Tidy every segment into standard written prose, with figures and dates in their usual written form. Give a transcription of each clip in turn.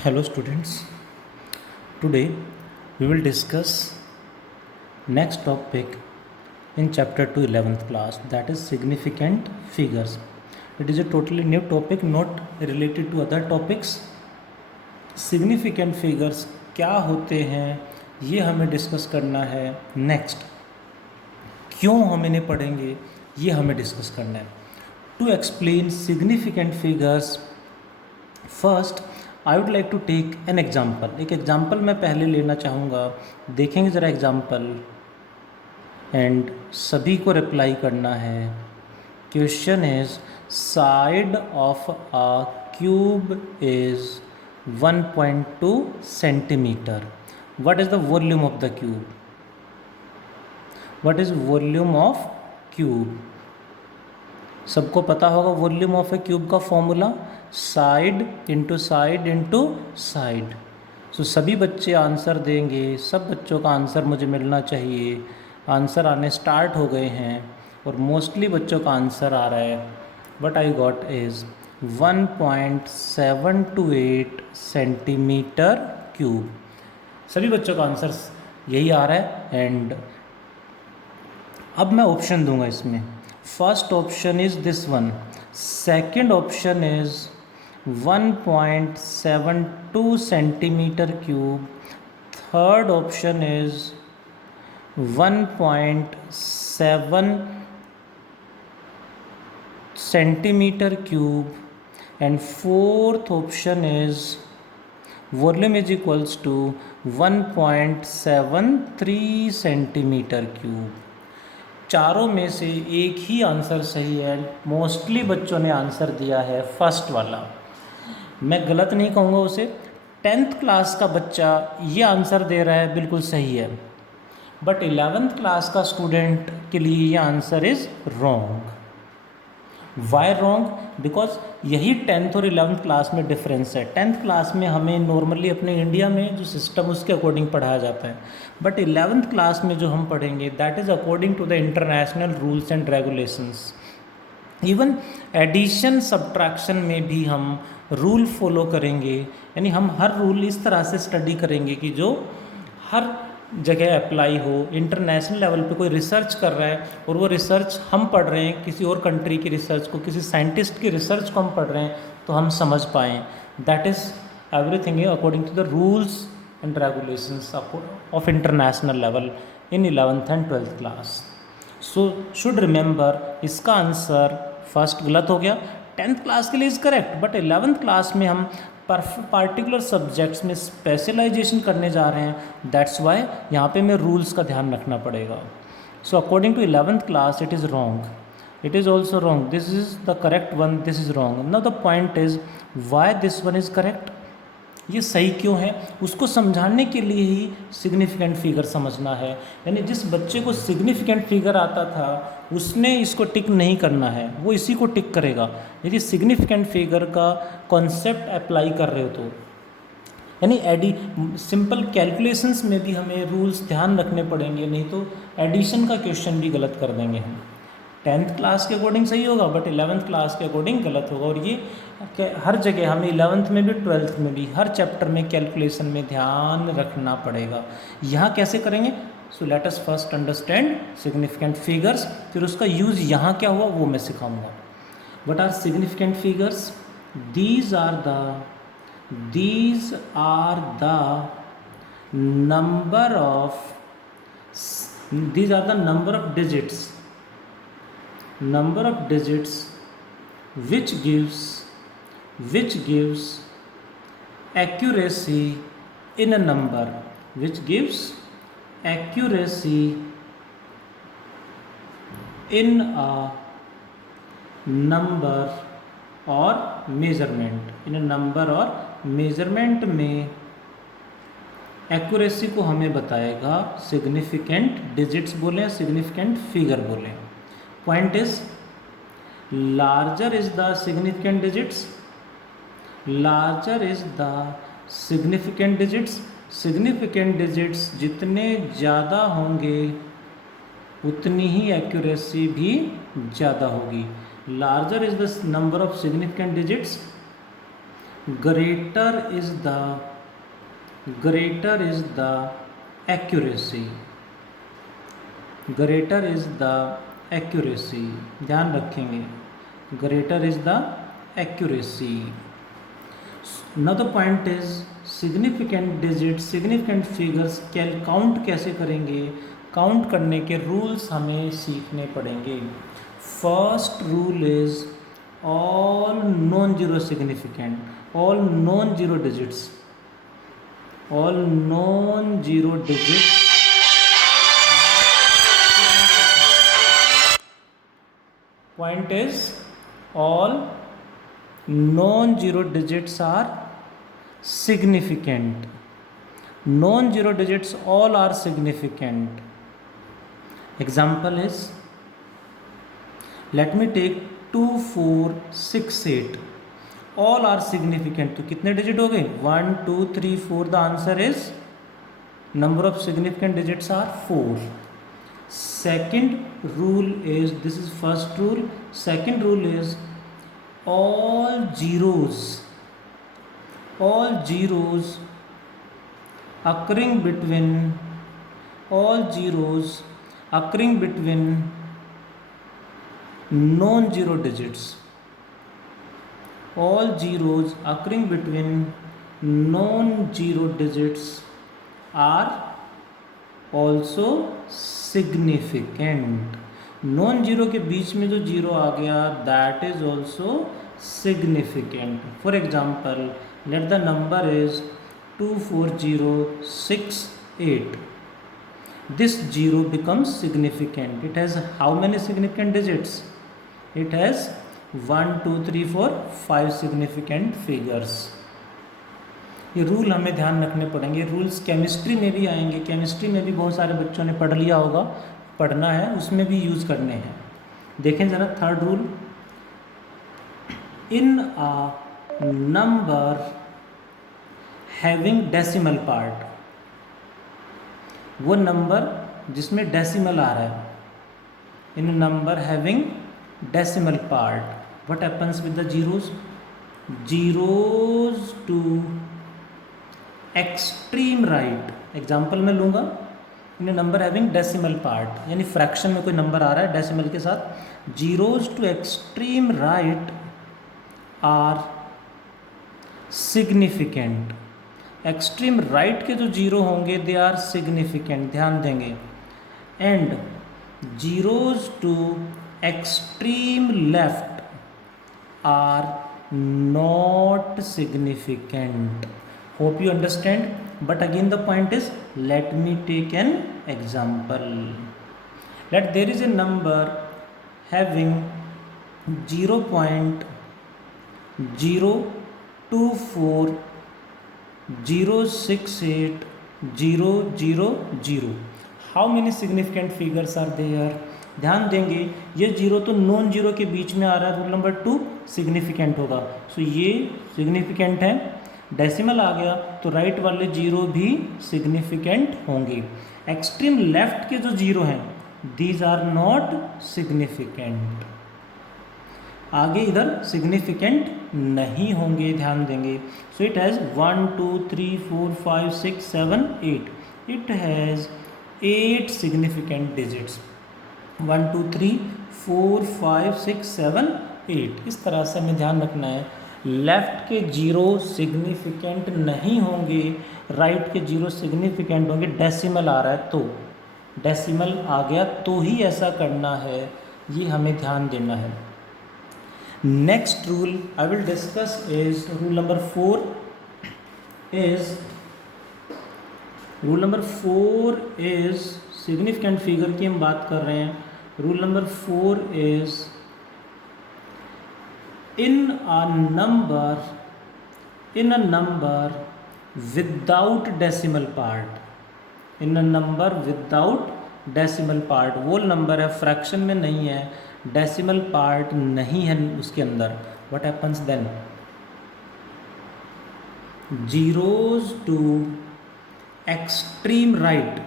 Hello students, today we will discuss next topic in chapter 2 11th class, that is significant figures. It is a totally new topic, not related to other topics. Significant figures क्या होते हैं ये हमें discuss करना है. Next क्यों हम इन्हें पढ़ेंगे ये हमें डिस्कस करना है. To explain significant figures first I would like to take an example. एक एग्जाम्पल मैं पहले लेना चाहूँगा. देखेंगे ज़रा एग्जाम्पल एंड सभी को रिप्लाई करना है. Question is side of a cube is 1.2 centimetre. What is the volume of the cube? What is volume of cube? सबको पता होगा वॉल्यूम ऑफ ए क्यूब का फॉर्मूला साइड इंटू साइड. सो सभी बच्चे आंसर देंगे. सब बच्चों का आंसर मुझे मिलना चाहिए. आंसर आने स्टार्ट हो गए हैं और मोस्टली बच्चों का आंसर आ रहा है. What I got is 1.728 centimetre cube. सभी बच्चों का आंसर यही आ रहा है. एंड अब मैं ऑप्शन दूंगा इसमें. First option is this one. Second option is 1.72 centimetre cube. Third option is 1.7 centimetre cube. And fourth option is volume is equals to 1.73 centimetre cube. चारों में से एक ही आंसर सही है. मोस्टली बच्चों ने आंसर दिया है फर्स्ट वाला. मैं गलत नहीं कहूँगा उसे. 10th क्लास का बच्चा ये आंसर दे रहा है, बिल्कुल सही है. बट 11th क्लास का स्टूडेंट के लिए ये answer is wrong. Why wrong? Because यही 10th और 11th क्लास में डिफरेंस है. 10th क्लास में हमें नॉर्मली अपने इंडिया में जो सिस्टम उसके अकॉर्डिंग पढ़ाया जाता है. बट 11th क्लास में जो हम पढ़ेंगे that is according to the international rules and regulations. Even addition subtraction में भी हम रूल फॉलो करेंगे. यानी हम हर रूल इस तरह से स्टडी करेंगे कि जो हर जगह अप्लाई हो. इंटरनेशनल लेवल पे कोई रिसर्च कर रहा है और वो रिसर्च हम पढ़ रहे हैं, किसी और कंट्री की रिसर्च को, किसी साइंटिस्ट की रिसर्च को हम पढ़ रहे हैं तो हम समझ पाएँ. That is everything according to the rules and regulations of international level in 11th and 12th class. So should remember इसका आंसर फर्स्ट गलत हो गया. 10th क्लास के लिए is correct. But 11th class में हम पार्टिकुलर सब्जेक्ट्स में specialisation करने जा रहे हैं. दैट्स वाई यहाँ पे हमें रूल्स का ध्यान रखना पड़ेगा. So according to 11th class it is wrong. It is also wrong. This is the correct one, this is wrong. Now the point is why this one is correct. ये सही क्यों है उसको समझाने के लिए ही सिग्निफिकेंट फिगर समझना है. यानी जिस बच्चे को सिग्निफिकेंट फिगर आता था उसने इसको टिक नहीं करना है, वो इसी को टिक करेगा. यदि सिग्निफिकेंट फिगर का कॉन्सेप्ट अप्लाई कर रहे हो तो यानी सिंपल कैलकुलेशंस में भी हमें रूल्स ध्यान रखने पड़ेंगे, नहीं तो एडिशन का क्वेश्चन भी गलत कर देंगे हम. 10th क्लास के अकॉर्डिंग सही होगा बट 11th क्लास के अकॉर्डिंग गलत होगा. और ये हर जगह हमें 11th में भी 12th में भी हर चैप्टर में कैलकुलेशन में ध्यान रखना पड़ेगा. यहाँ कैसे करेंगे? So let us first understand significant figures. फिर उसका यूज़ यहाँ क्या हुआ वो मैं सिखाऊंगा. What are significant figures? These are the number of digits which gives accuracy in a number, which gives accuracy in a number or measurement. in a number or measurement में accuracy को हमें बताएगा सिग्निफिकेंट डिजिट्स बोलें, significant figure बोलें. Point is larger is the significant digits. Larger is the significant digits. Significant digits जितने ज़्यादा होंगे उतनी ही एक्यूरेसी भी ज़्यादा होगी. Larger is the number of significant digits greater is the accuracy, greater is the accuracy, ध्यान रखेंगे, greater is the accuracy. Now the point is significant digits, significant figures count कैसे करेंगे, काउंट करने के रूल्स हमें सीखने पड़ेंगे. First rule is all non-zero significant, all non-zero digits, all non-zero digits point is all non-zero digits are significant, non-zero digits all are significant. Example is, let me take 2 4 6 8 all are significant. तो कितने digit हो गए, 1 2 3 4. The answer is number of significant digits are 4. Second rule is, this is first rule. Second rule is all zeros occurring between, all zeros occurring between non-zero digits, all zeros occurring between non-zero digits are also significant. Non zero के बीच में जो zero आ गया, that is also significant. For example, let the number is 2 4 0 6 8. This zero becomes significant. It has how many significant digits? It has 1 2 3 4 5 significant figures. ये rule हमें ध्यान रखने पड़ेंगे. Rules chemistry में भी आएंगे, केमिस्ट्री में भी बहुत सारे बच्चों ने पढ़ लिया होगा, पढ़ना है, उसमें भी यूज़ करने हैं. देखें ज़रा third rule. In a number having decimal part, वो नंबर जिसमें डेसिमल आ रहा है, in a number having decimal part, what happens with the zeros? Zeros to extreme right. Example मैं लूँगा, in number having decimal part, यानी fraction में कोई नंबर आ रहा है डेसिमल के साथ. Zeros to extreme right are significant. Extreme right के जो जीरो होंगे दे आर सिग्निफिकेंट, ध्यान देंगे. And zeros to extreme left are not significant. Hope you understand. But again the point is, let me take an example. Let there is a number having 0.024068000. How many significant figures are there? ध्यान देंगे, ये zero तो non zero के बीच में आ रहा है, rule number 2 significant होगा. सो ये सिग्निफिकेंट है. डेसिमल आ गया तो राइट वाले जीरो भी सिग्निफिकेंट होंगे. एक्सट्रीम लेफ्ट के जो जीरो हैं, दीज आर नॉट सिग्निफिकेंट. आगे इधर सिग्निफिकेंट नहीं होंगे, ध्यान देंगे. So it has 1 2 3 4 5 6 7 8. It has 8 significant digits. 1 2 3 4 5 6 7 8. इस तरह से हमें ध्यान रखना है. लेफ़्ट के जीरो सिग्निफिकेंट नहीं होंगे, राइट के जीरो सिग्निफिकेंट होंगे. डेसिमल आ रहा है तो, डेसिमल आ गया तो ही ऐसा करना है, ये हमें ध्यान देना है. Next rule I will discuss is rule number 4 is, rule number 4 is significant figure की हम बात कर रहे हैं. Rule number 4 is in a number without decimal part, in a number without decimal part. वो नंबर है, फ्रैक्शन में नहीं है, डेसिमल पार्ट नहीं है उसके अंदर. what happens then? zeros to extreme right.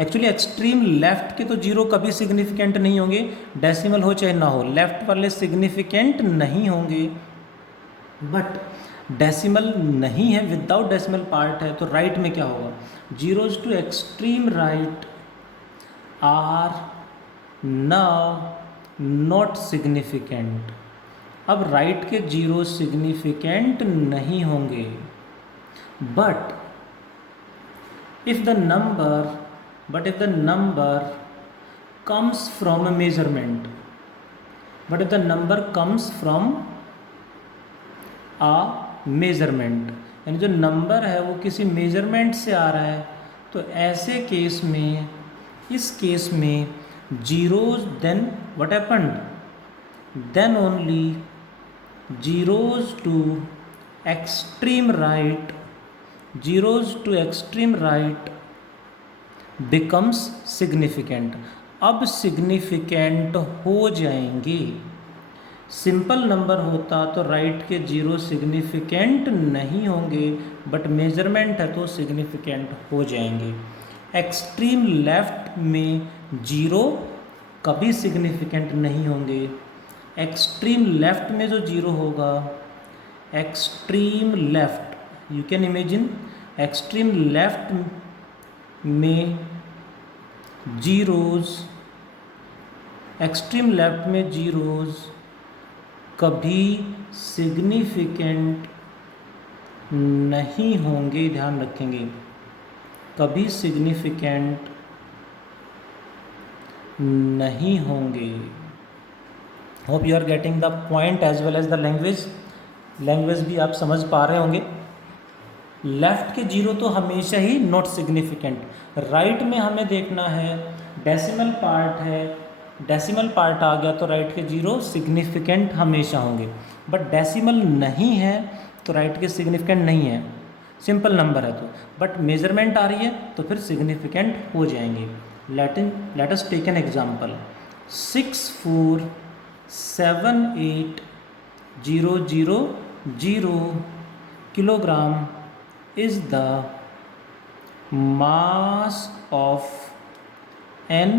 Actually extreme left के तो जीरो कभी सिग्निफिकेंट नहीं होंगे, डेसिमल हो चाहे ना हो. लेफ्ट वाले सिग्निफिकेंट नहीं होंगे. बट डेसिमल नहीं है, विदाउट डेसिमल पार्ट है, तो राइट में क्या होगा, zeros to extreme right are now not significant. अब राइट के जीरो सिग्निफिकेंट नहीं होंगे, but if the number comes from a measurement, but if the number comes from a measurement, यानी जो नंबर है वो किसी मेजरमेंट से आ रहा है, तो ऐसे केस में, इस केस में zeros, then what happened, then only zeros to extreme right, zeros to extreme right becomes significant. अब सिग्निफिकेंट हो जाएंगे। सिंपल नंबर होता तो राइट के जीरो सिग्निफिकेंट नहीं होंगे, बट मेजरमेंट है तो सिग्निफिकेंट हो जाएंगे। एक्सट्रीम लेफ्ट में जीरो कभी सिग्निफिकेंट नहीं होंगे। एक्सट्रीम लेफ्ट में जो जीरो होगा, extreme left, you can imagine, extreme left में जीरोज, एक्सट्रीम लेफ्ट में जीरोज कभी सिग्निफिकेंट नहीं होंगे, ध्यान रखेंगे, कभी सिग्निफिकेंट नहीं होंगे। Hope you are getting the point as well as the language भी आप समझ पा रहे होंगे। लेफ्ट के जीरो तो हमेशा ही नॉट सिग्निफिकेंट। राइट में हमें देखना है, डेसिमल पार्ट है, डेसिमल पार्ट आ गया तो राइट के जीरो सिग्निफिकेंट हमेशा होंगे, बट डेसिमल नहीं है तो राइट के सिग्निफिकेंट नहीं है, सिंपल नंबर है तो, बट मेजरमेंट आ रही है तो फिर सिग्निफिकेंट हो जाएंगे। Let us take an example, 647800 kilogram is the mass of an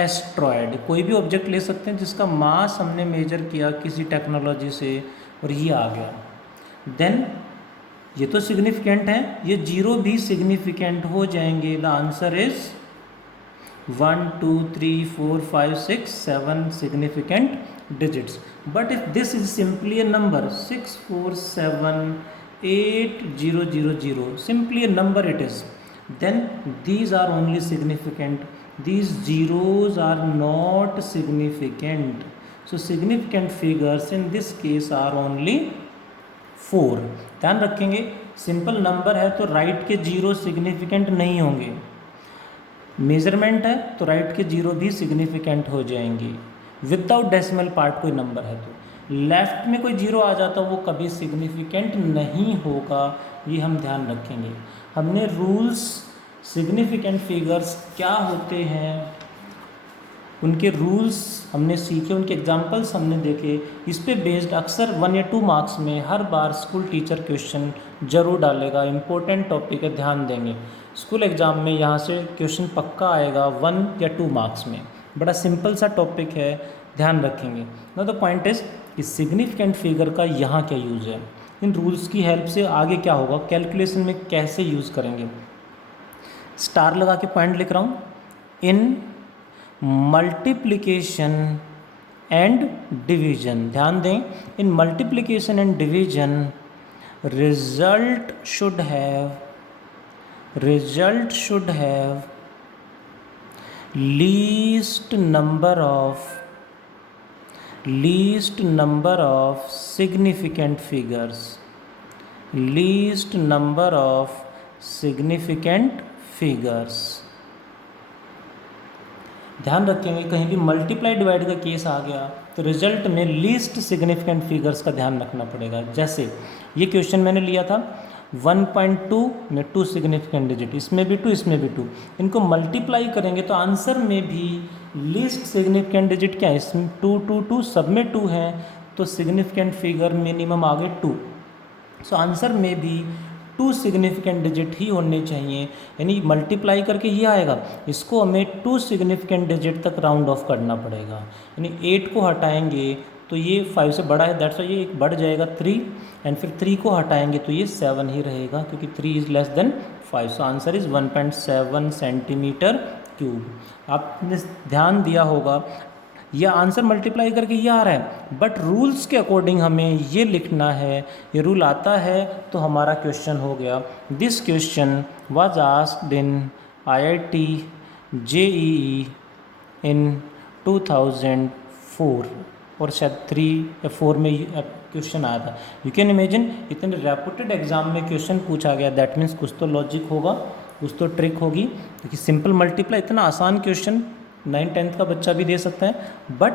asteroid। कोई भी ऑब्जेक्ट ले सकते हैं जिसका मास हमने मेजर किया किसी टेक्नोलॉजी से और ये आ गया, देन ये तो सिग्निफिकेंट है, ये जीरो भी सिग्निफिकेंट हो जाएंगे। The answer is 1 2 3 4 5 6 7 significant digits। but if this is simply a number 647800, simply a number it is, then these are only significant, these zeros are not significant, so significant figures in this case are only 4। ध्यान रखेंगे, simple number है तो right के zero significant नहीं होंगे, measurement है तो right के जीरो भी सिग्निफिकेंट हो जाएंगे, विदाउट डेसिमल पार्ट कोई नंबर है तो। लेफ्ट में कोई जीरो आ जाता वो कभी सिग्निफिकेंट नहीं होगा, ये हम ध्यान रखेंगे। हमने रूल्स, सिग्निफिकेंट फिगर्स क्या होते हैं, उनके रूल्स हमने सीखे, उनके एग्जांपल्स हमने देखे, इस पे बेस्ड अक्सर 1 या 2 मार्क्स में हर बार स्कूल टीचर क्वेश्चन जरूर डालेगा। इम्पोर्टेंट टॉपिक है, ध्यान देंगे। स्कूल एग्ज़ाम में यहाँ से क्वेश्चन पक्का आएगा 1 या 2 मार्क्स में, बड़ा सिंपल सा टॉपिक है, ध्यान रखेंगे। नाउ द पॉइंट इज कि सिग्निफिकेंट फिगर का यहाँ क्या यूज़ है, इन रूल्स की हेल्प से आगे क्या होगा, कैलकुलेशन में कैसे यूज़ करेंगे। स्टार लगा के पॉइंट लिख रहा हूँ, इन मल्टीप्लिकेशन एंड डिवीजन, ध्यान दें, इन multiplication and division result should have least number of significant figures, least number of significant figures। ध्यान रखेंगे, कहीं भी मल्टीप्लाई डिवाइड का केस आ गया तो रिजल्ट में लीस्ट सिग्निफिकेंट फिगर्स का ध्यान रखना पड़ेगा। जैसे ये क्वेश्चन मैंने लिया था 1.2 में 2 सिग्निफिकेंट डिजिट, इसमें भी 2, इसमें भी 2, इनको मल्टीप्लाई करेंगे तो आंसर में भी लीस्ट सिग्निफिकेंट डिजिट क्या है, इसमें 2 2 2 सब में 2 है, तो सिग्निफिकेंट फिगर मिनिमम आ गए 2। सो आंसर में भी 2 सिग्निफिकेंट डिजिट ही होने चाहिए, यानी मल्टीप्लाई करके ही आएगा, इसको हमें 2 सिग्निफिकेंट डिजिट तक राउंड ऑफ करना पड़ेगा, यानी 8 को हटाएंगे तो ये 5 से बड़ा है, दैट्स वाई ये एक बढ़ जाएगा 3, एंड फिर 3 को हटाएंगे तो ये 7 ही रहेगा क्योंकि 3 is less than 5। So answer is 1.7 centimetre cube. आपने ध्यान दिया होगा यह आंसर मल्टीप्लाई करके ये आ रहा है, बट रूल्स के अकॉर्डिंग हमें ये लिखना है। ये रूल आता है तो हमारा क्वेश्चन हो गया। This question was asked in IIT JEE इन 2004 और शायद 3 या 4 में क्वेश्चन आया था। यू कैन इमेजिन इतने रेपुटेड एग्जाम में क्वेश्चन पूछा गया, दैट मीन्स कुछ तो लॉजिक होगा, कुछ तो ट्रिक होगी, क्योंकि सिंपल मल्टीप्लाई इतना आसान क्वेश्चन 9th-10th का बच्चा भी दे सकता है, बट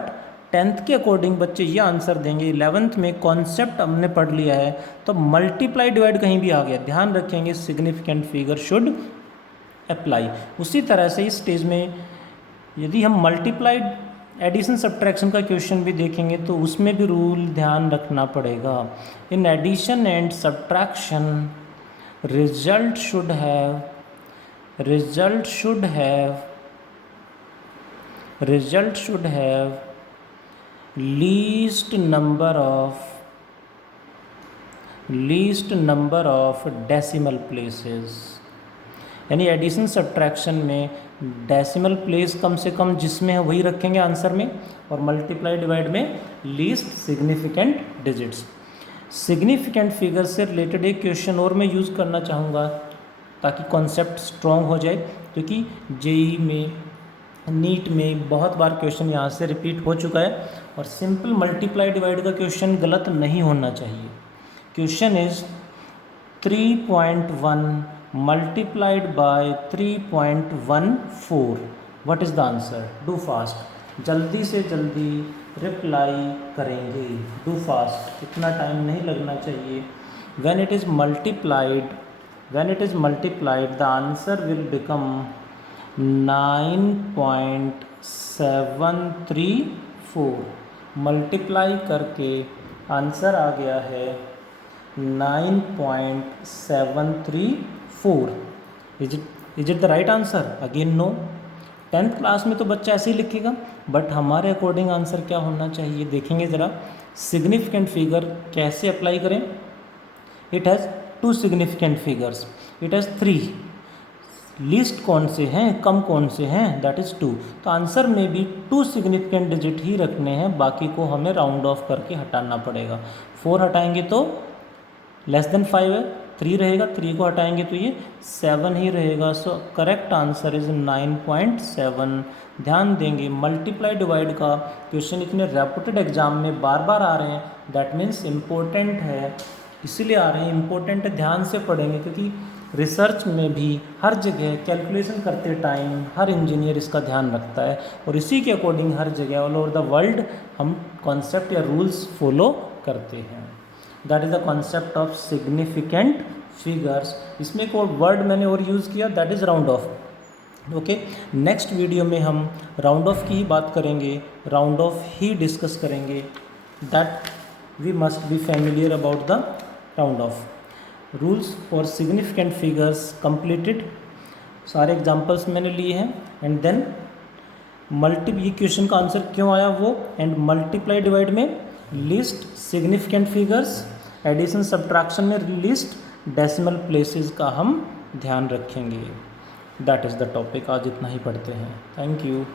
10th के अकॉर्डिंग बच्चे ये आंसर देंगे। 11th में कॉन्सेप्ट हमने पढ़ लिया है तो मल्टीप्लाई डिवाइड कहीं भी आ गया, ध्यान रखेंगे सिग्निफिकेंट फिगर शुड अप्लाई। उसी तरह से इस स्टेज में यदि हम मल्टीप्लाइड एडिशन सब्ट्रैक्शन का क्वेश्चन भी देखेंगे तो उसमें भी रूल ध्यान रखना पड़ेगा। In addition and subtraction result should have least number of decimal places। यानी एडिशन सब्ट्रैक्शन में डेसिमल प्लेस कम से कम जिसमें है वही रखेंगे आंसर में, और मल्टीप्लाई डिवाइड में least significant digits. Significant figure से रिलेटेड एक क्वेश्चन और मैं यूज़ करना चाहूँगा ताकि कॉन्सेप्ट स्ट्रॉन्ग हो जाए, क्योंकि जेई में, नीट में बहुत बार क्वेश्चन यहाँ से रिपीट हो चुका है, और सिंपल मल्टीप्लाई डिवाइड का क्वेश्चन गलत नहीं होना चाहिए। Question is 3.1 multiplied by 3.14, what is the answer? Do fast, जल्दी से जल्दी रिप्लाई करेंगे, डू फास्ट, इतना टाइम नहीं लगना चाहिए। when it is multiplied the answer will become 9.734। Multiply करके आंसर आ गया है 9.734। Is it the right answer? Again no. 10th class में तो बच्चा ऐसे ही लिखेगा, बट हमारे अकॉर्डिंग आंसर क्या होना चाहिए देखेंगे ज़रा। सिग्निफिकेंट फिगर कैसे अप्लाई करें? It has 2 significant figures, it has 3। Least कौन से हैं, कम कौन से हैं, दैट इज़ 2। तो आंसर में भी 2 सिग्निफिकेंट डिजिट ही रखने हैं, बाकी को हमें राउंड ऑफ करके हटाना पड़ेगा। 4 हटाएंगे तो लेस देन 5 है, 3 रहेगा, 3 को हटाएंगे तो ये 7 ही रहेगा। So correct answer is 9.7। ध्यान देंगे मल्टीप्लाई डिवाइड का क्वेश्चन इतने रेपुटेड एग्जाम में बार बार आ रहे हैं, दैट मीन्स इम्पोर्टेंट है, इसीलिए आ रहे हैं, इम्पोर्टेंट है, ध्यान से पढ़ेंगे, क्योंकि रिसर्च में भी हर जगह कैलकुलेशन करते टाइम हर इंजीनियर इसका ध्यान रखता है, और इसी के अकॉर्डिंग हर जगह ऑल ओवर द वर्ल्ड हम कॉन्सेप्ट या रूल्स फॉलो करते हैं। That is the concept of significant figures. इसमें एक और वर्ड मैंने और यूज़ किया, that is round off. Okay, next video में हम राउंड ऑफ की ही बात करेंगे, राउंड ऑफ ही डिस्कस करेंगे, that we must be familiar about the round off. Rules for significant figures completed, सारे एग्जांपल्स मैंने लिए हैं, एंड देन ये क्वेश्चन का आंसर क्यों आया वो, एंड मल्टीप्लाई डिवाइड में least significant figures, addition subtraction में लिस्ट डेसिमल प्लेसेस का हम ध्यान रखेंगे। दैट इज़ द टॉपिक, आज इतना ही पढ़ते हैं। Thank you.